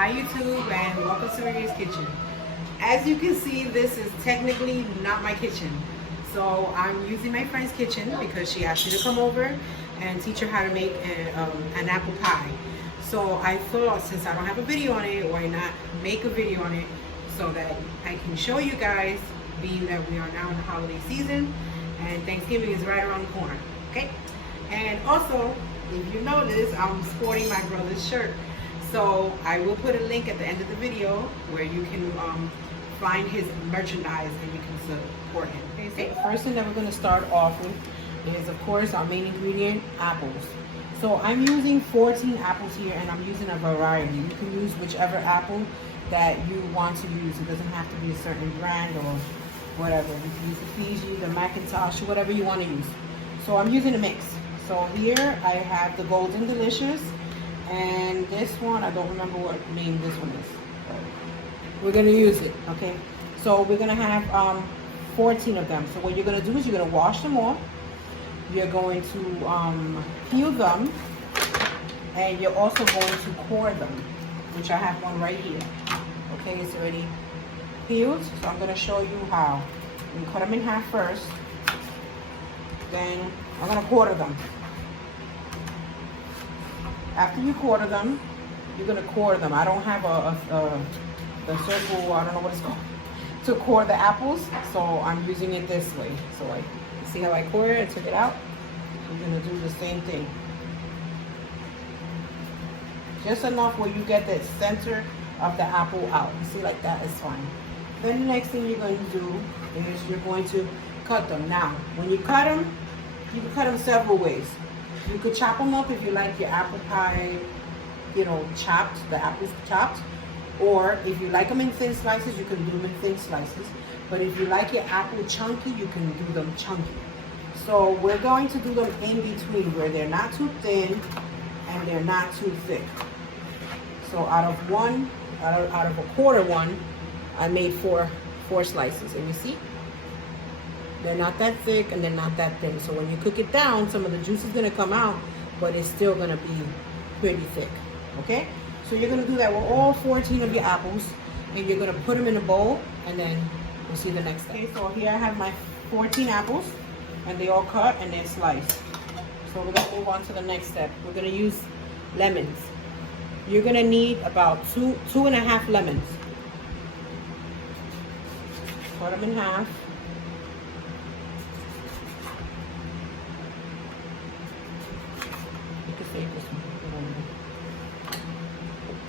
Hi YouTube and welcome to Renee's Kitchen. As you can see, this is technically not my kitchen. So I'm using my friend's kitchen because she asked me to come over and teach her how to make an apple pie. So I thought, since I don't have a video on it, why not make a video on it so that I can show you guys, being that we are now in the holiday season and Thanksgiving is right around the corner, okay? And also, if you notice, I'm sporting my brother's shirt. So I will put a link at the end of the video where you can find his merchandise and you can support him. Okay, so the first thing that we're going to start off with is, of course, our main ingredient, apples. So I'm using 14 apples here, and I'm using a variety. You can use whichever apple that you want to use. It doesn't have to be a certain brand or whatever. You can use the Fiji, the Macintosh, whatever you want to use. So I'm using a mix. So here I have the Golden Delicious, and this one, I don't remember what name this one is. We're gonna use it, okay? So we're gonna have 14 of them. So what you're gonna do is you're gonna wash them off. You're going to peel them, and you're also going to core them, which I have one right here. Okay, it's already peeled, so I'm gonna show you how. You cut them in half first, then I'm gonna quarter them. After you quarter them, you're gonna core them. I don't have the circle, I don't know what it's called, to core the apples, so I'm using it this way. So like, see how I core it? I took it out. I'm gonna do the same thing. Just enough where you get the center of the apple out. See, like that is fine. Then the next thing you're going to do is you're going to cut them. Now, when you cut them, you can cut them several ways. You could chop them up if you like your apple pie, you know, chopped, the apples chopped. Or if you like them in thin slices, you can do them in thin slices. But if you like your apple chunky, you can do them chunky. So we're going to do them in between, where they're not too thin and they're not too thick. So out of a quarter one, I made four slices. And you see? They're not that thick and they're not that thin. So when you cook it down, some of the juice is gonna come out, but it's still gonna be pretty thick, okay? So you're gonna do that with all 14 of your apples, and you're gonna put them in a bowl, and then we'll see the next step. Okay, so here I have my 14 apples, and they all cut and they're sliced. So we're gonna move on to the next step. We're gonna use lemons. You're gonna need about two and a half lemons. Cut them in half.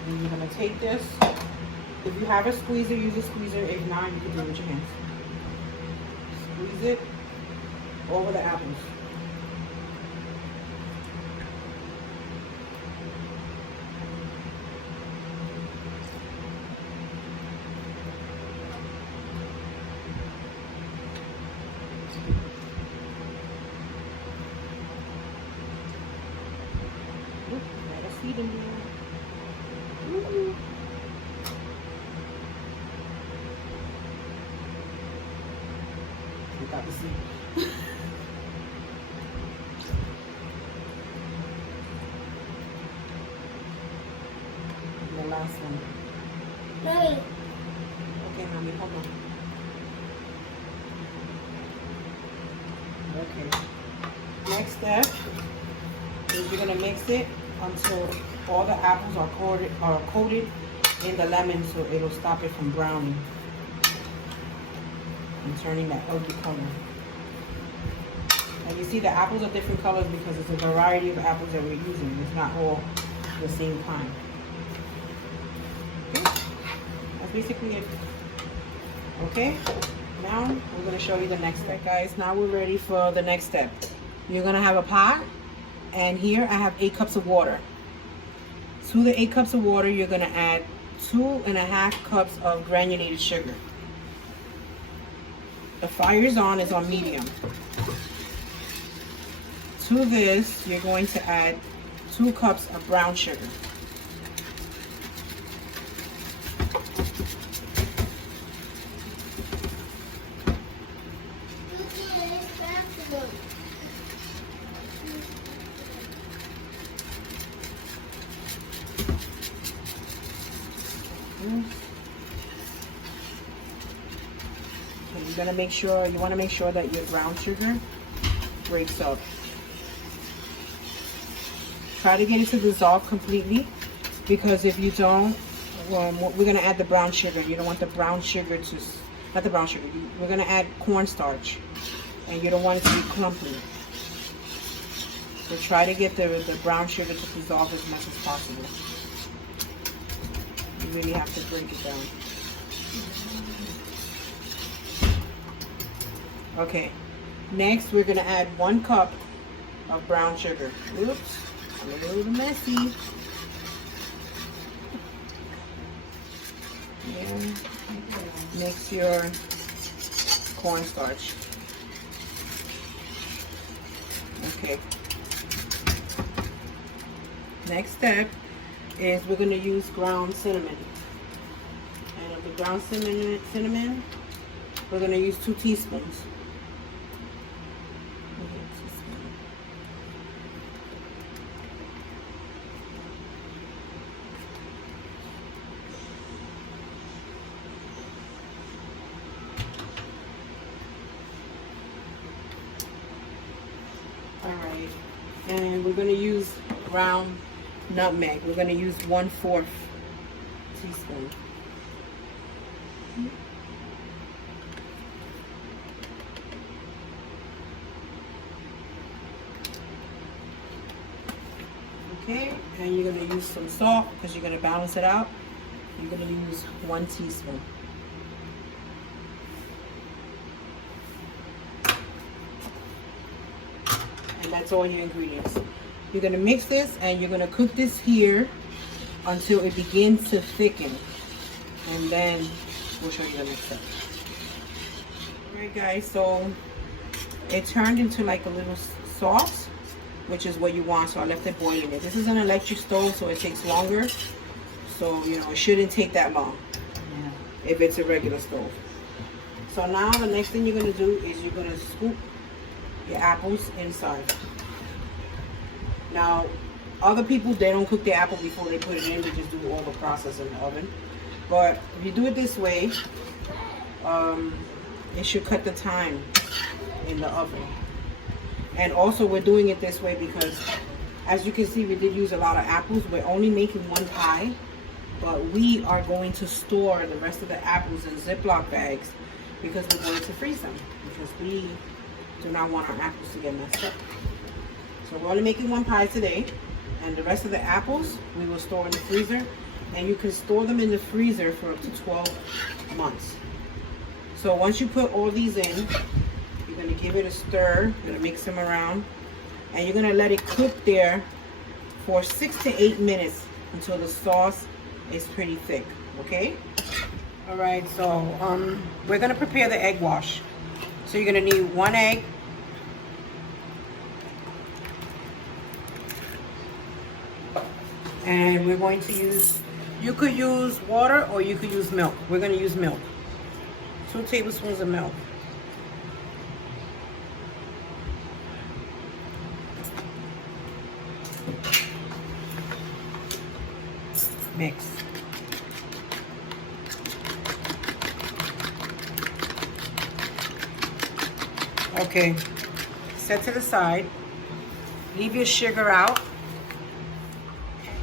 You're gonna take this. If you have a squeezer, use a squeezer. If not, you can do it with your hands. Squeeze it over the apples. Oop, got a seed in there. Got to see. The last one. Mommy. Okay, mommy, hold on. Okay. Next step is you're gonna mix it until all the apples are coated in the lemon, so it'll stop it from browning and turning that ugly color. And you see the apples are different colors because it's a variety of apples that we're using. It's not all the same kind. Okay. That's basically it. Okay, now we're gonna show you the next step, guys. Now we're ready for the next step. You're gonna have a pot, and here I have 8 cups of water. To the 8 cups of water, you're gonna add 2.5 cups of granulated sugar. The fire's on, is on medium. To this, you're going to add 2 cups of brown sugar. Oops. And you're gonna make sure, you wanna make sure that your brown sugar breaks up. Try to get it to dissolve completely, because if you don't, we're gonna add the brown sugar. You don't want the brown sugar to, not the brown sugar, we're gonna add cornstarch, and you don't want it to be clumpy. So try to get the brown sugar to dissolve as much as possible. You really have to break it down. Okay, next we're gonna add 1 cup of brown sugar. Oops, I'm a little messy. And mix your cornstarch. Okay. Next step is we're going to use ground cinnamon. And of the ground cinnamon, we're going to use 2 teaspoons. Alright, and we're going to use ground nutmeg. We're going to use 1/4 teaspoon. Okay, and you're going to use some salt because you're going to balance it out. You're going to use 1 teaspoon. And that's all your ingredients. You're going to mix this and you're going to cook this here until it begins to thicken. And then we'll show you the next step. Alright guys, so it turned into like a little sauce, which is what you want. So I left it boiling it. This is an electric stove, so it takes longer. So, you know, it shouldn't take that long if it's a regular stove. So now the next thing you're going to do is you're going to scoop your apples inside. Now, other people, they don't cook the apple before they put it in. They just do all the process in the oven. But if you do it this way, it should cut the time in the oven. And also, we're doing it this way because, as you can see, we did use a lot of apples. We're only making 1 pie, but we are going to store the rest of the apples in Ziploc bags because we're going to freeze them, because we do not want our apples to get messed up. So we're only making 1 pie today, and the rest of the apples we will store in the freezer, and you can store them in the freezer for up to 12 months. So once you put all these in, you're going to give it a stir, you're going to mix them around, and you're going to let it cook there for 6 to 8 minutes until the sauce is pretty thick, okay? All right, so we're going to prepare the egg wash. So you're going to need 1 egg, and we're going to use, you could use water or you could use milk. We're going to use milk. 2 tablespoons of milk. Mix. Okay, set to the side. Leave your sugar out.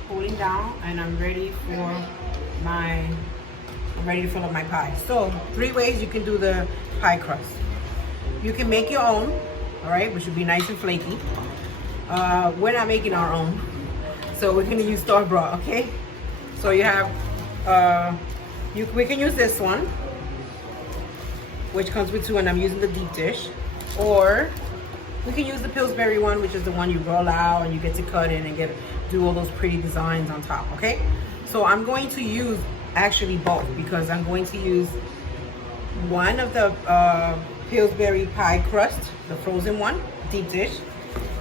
Cooling down, and I'm ready to fill up my pie. So 3 ways you can do the pie crust. You can make your own, all right, which would be nice and flaky. We're not making our own, so we're gonna use store-bought, okay? So you have, we can use this one, which comes with 2, and I'm using the deep dish, or we can use the Pillsbury one, which is the one you roll out and you get to cut in and do all those pretty designs on top, okay? So I'm going to use actually both, because I'm going to use one of the Pillsbury pie crust, the frozen one, deep dish,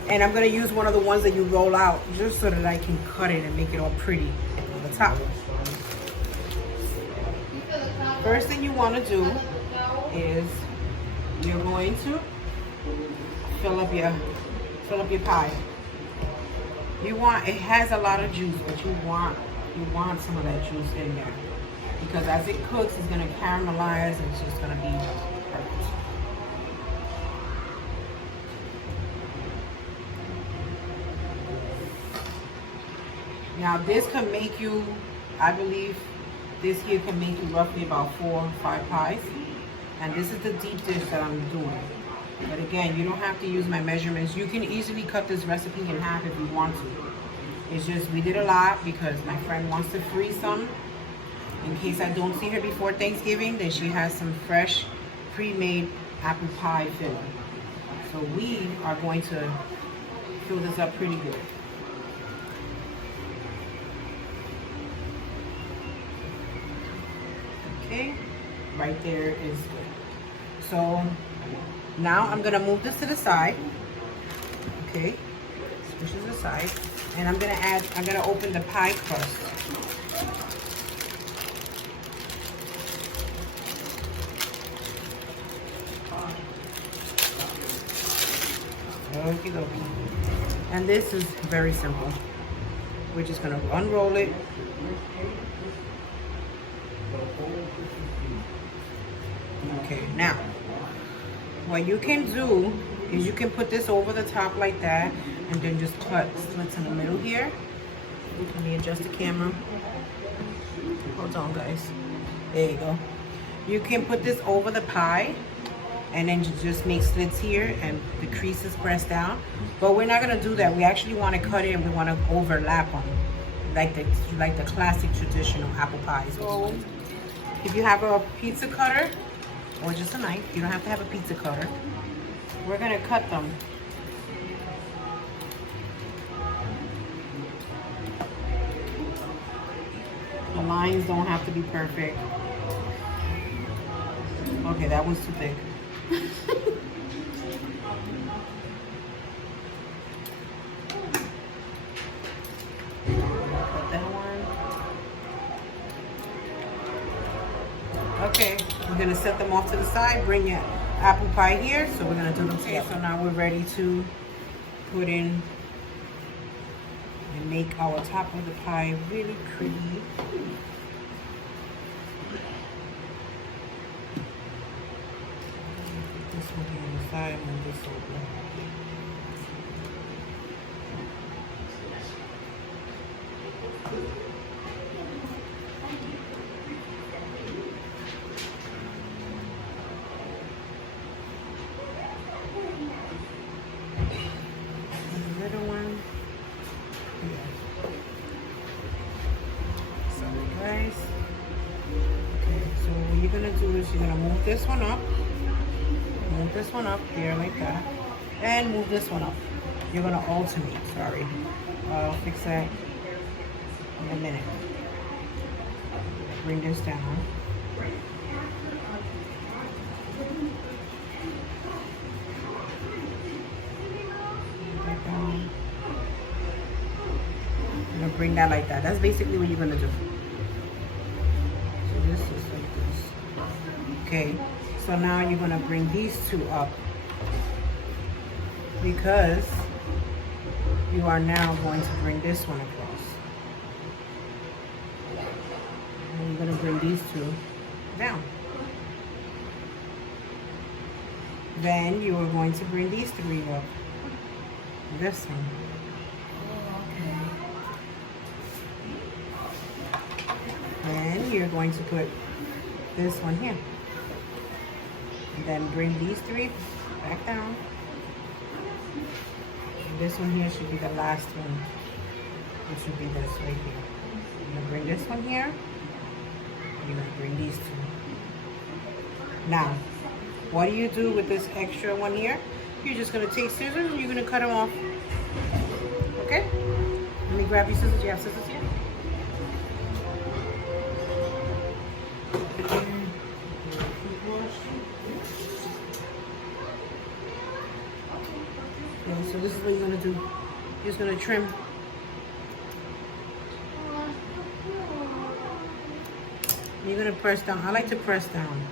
and I'm going to use one of the ones that you roll out just so that I can cut it and make it all pretty on the top. First thing you want to do is you're going to fill up your pie. It has a lot of juice, but you want some of that juice in there. because as it cooks, it's gonna caramelize and it's just gonna be perfect. Now this can make you, I believe, this here can make you roughly about 4 or 5 pies. And this is the deep dish that I'm doing. But again, you don't have to use my measurements. You can easily cut this recipe in half if you want to. It's just, we did a lot because my friend wants to freeze some. In case I don't see her before Thanksgiving, then she has some fresh, pre-made apple pie filling. So we are going to fill this up pretty good. Okay, right there is good. So now I'm gonna move this to the side. Okay, push this aside, and I'm gonna open the pie crust. Okie dokie. And this is very simple. We're just gonna unroll it. Okay, now what you can do is you can put this over the top like that and then just cut slits in the middle here. Let me adjust the camera. Hold on, guys. There you go. You can put this over the pie and then you just make slits here and the creases press down. But we're not gonna do that. We actually want to cut it and we want to overlap them like the classic traditional apple pies. So if you have a pizza cutter or just a knife, you don't have to have a pizza cutter. We're gonna cut them. The lines don't have to be perfect. Okay, that was too thick. Cut that one. Okay, we're gonna set them off to the side. Bring your apple pie here. So we're gonna do them together. So now we're ready to put in and make our top of the pie really pretty. This one here on the side, move this over. The little one. Yeah. Sorry, guys. Okay, so what you're gonna do is you're gonna move this one up. Move this one up here like that, and move this one up. You're gonna alternate. Sorry, I'll fix that in a minute. Bring this down. Down. I'm gonna bring that like that. That's basically what you're gonna do. So this is like this. Okay. So now you're gonna bring these two up because you are now going to bring this one across. And you're gonna bring these two down. Then you are going to bring these three up. This one. Then you're going to put this one here. And then bring these three back down. And this one here should be the last one. It should be this right here. You're gonna bring this one here. And you're gonna bring these two. Now, what do you do with this extra one here? You're just gonna take scissors and you're gonna cut them off. Okay? Let me grab your scissors. You have scissors here? Okay, so this is what you're gonna do. You're just gonna trim. You're gonna press down. I like to press down.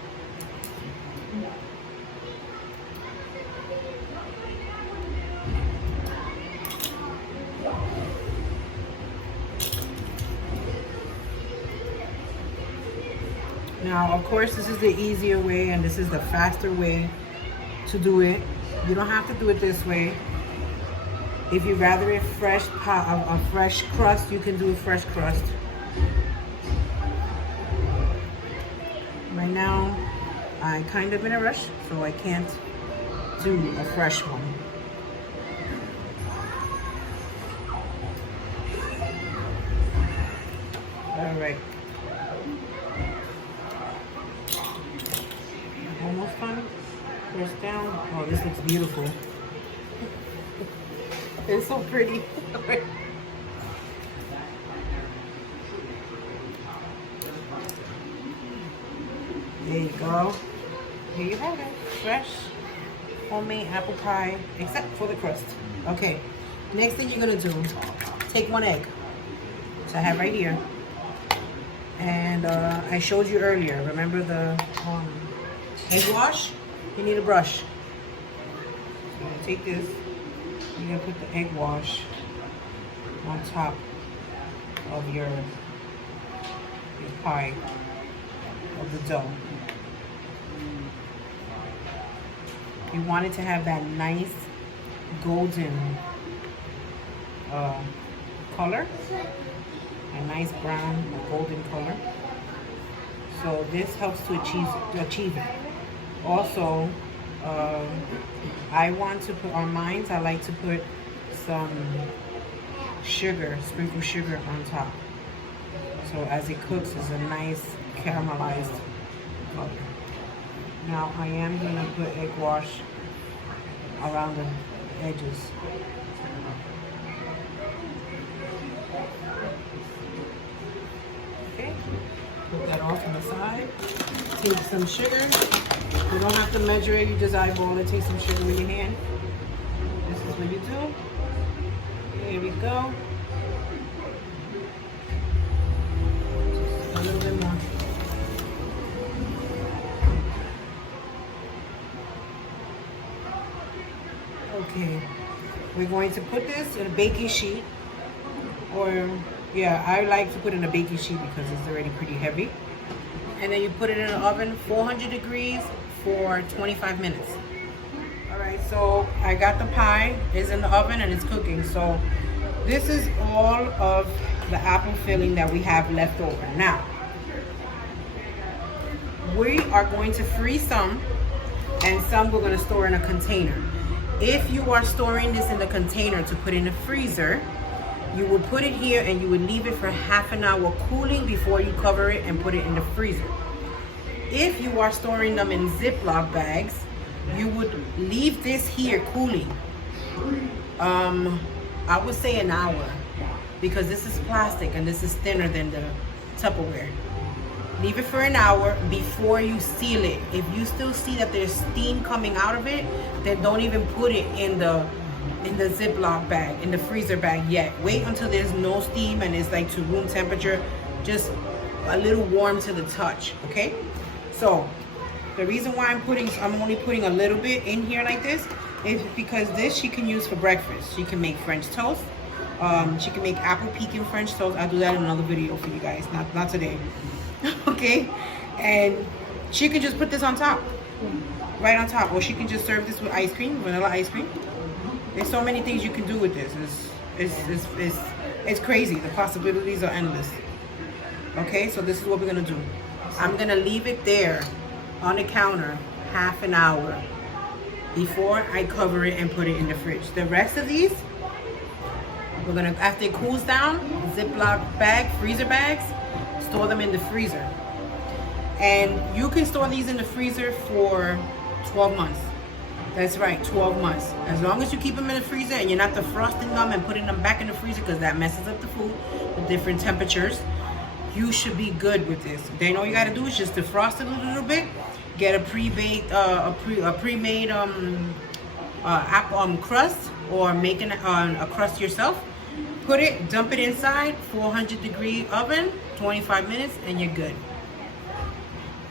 Now, of course, this is the easier way and this is the faster way to do it. You don't have to do it this way. If you rather a fresh crust, you can do a fresh crust. Right now, I'm kind of in a rush, so I can't do a fresh one. All right. Almost done. Press down. Oh, this looks beautiful. It's so pretty. There you go. Here you have it. Fresh homemade apple pie, except for the crust. Okay. Next thing you're gonna do, take 1 egg. So I have right here. And I showed you earlier. Remember the egg wash? You need a brush. So you're gonna take this. You're gonna put the egg wash on top of your pie, of the dough. You want it to have that nice golden color, a nice brown or golden color. So this helps to achieve it. Also, I want to put on mine, I like to put some sugar, sprinkled sugar on top. So as it cooks, it's a nice caramelized color. Now I am going to put egg wash around the edges. Okay, put that off on the side. Take some sugar. You don't have to measure it, you just eyeball it. Take some sugar with your hand. This is what you do. Here we go. Just a little bit more. Okay, we're going to put this in a baking sheet, or yeah, I like to put it in a baking sheet because it's already pretty heavy. And then you put it in the oven, 400 degrees for 25 minutes. All right, so I got the pie, it's in the oven and it's cooking. So this is all of the apple filling that we have left over. Now, we are going to freeze some, and some we're gonna store in a container. If you are storing this in the container to put in the freezer, you will put it here and you would leave it for half an hour cooling before you cover it and put it in the freezer. If you are storing them in Ziploc bags, you would leave this here cooling. I would say an hour, because this is plastic and this is thinner than the Tupperware. Leave it for an hour before you seal it. If you still see that there's steam coming out of it, then don't even put it in the Ziploc bag, in the freezer bag yet. Wait until there's no steam and it's like to room temperature, just a little warm to the touch, okay? So the reason why I'm only putting a little bit in here like this is because this she can use for breakfast. She can make French toast. She can make apple pecan French toast. I'll do that in another video for you guys, not today. Okay, and she can just put this on top, right on top, or she can just serve this with ice cream, vanilla ice cream. There's so many things you can do with this. It's crazy. The possibilities are endless. Okay, so this is what we're gonna do. I'm gonna leave it there on the counter half an hour before I cover it and put it in the fridge. The rest of these, we're gonna, after it cools down, Ziploc bag, freezer bags, store them in the freezer. And you can store these in the freezer for 12 months. That's right, 12 months. As long as you keep them in the freezer and you're not defrosting them and putting them back in the freezer, because that messes up the food with different temperatures, you should be good with this. Then all you gotta do is just defrost it a little bit, get a pre-baked, pre-made apple crust, or make a crust yourself. Put it, dump it inside, 400-degree oven, 25 minutes, and you're good.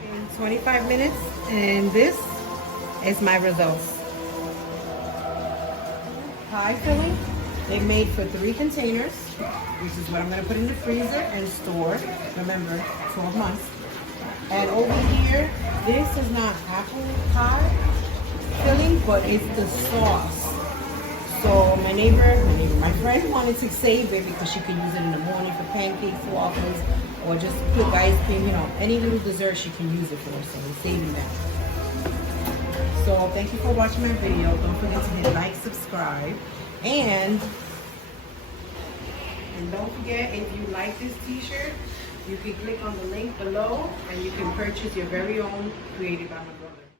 In 25 minutes, and this is my results. Pie filling, they made for 3 containers. This is what I'm gonna put in the freezer and store, remember, 12 months. And over here, this is not apple pie filling, but it's the sauce. So my friend wanted to save it because she could use it in the morning for pancakes, waffles, or just put ice cream, you know, any little dessert she can use it for. So we're saving that. So thank you for watching my video. Don't forget to hit like, subscribe, and don't forget, if you like this t-shirt, you can click on the link below and you can purchase your very own created by my brother.